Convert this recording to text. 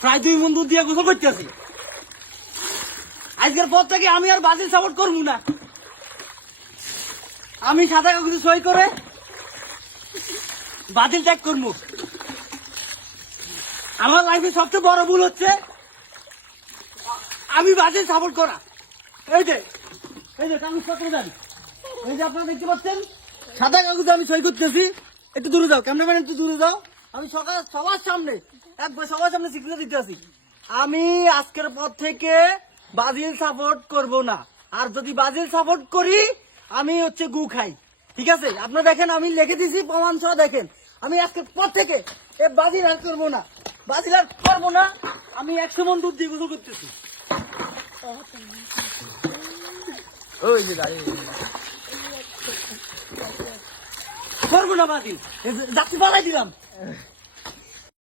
প্রায় দুই মন দুধ দিয়ে গোসল করতেছি আজকের পর থেকে আমি আর বাজিল সাপোর্ট করব না। আমি সাদা কাগজে সই করে বাতিল ত্যাগ করব। আমার লাইফে সবচেয়ে বড় ভুল হচ্ছে, আমি বাতিল সাপোর্ট করা। এই যে এই যে কাগজপত্র দেন। এই যে আপনারা দেখতে পাচ্ছেন, সাদা কাগজে আমি সই করতেছি। একটু দূরে যাও ক্যামেরাম্যান একটু দূরে যাও। আমি সকাল সবার সামনে একবার সবার সামনে সিগন্যাল দিতে আসি। আমি আজকের পর থেকে বাজিল সাপোর্ট করব না। আর যদি বাজিল সাপোর্ট করি, আমি হচ্ছে গু খাই। ঠিক আছে? আপনারা দেখেন, আমি লিখে দিছি, প্রমাণ সহ দেখেন। আমি আজকের পর থেকে এ বাজিল আর করব না। বাজিল আর করব না, আমি একশো মন দুধ দিয়ে গোসল করতেছি। ওই যে দাঁড়িয়ে করব না বাদিল। যাত্রী পালাই দিলাম।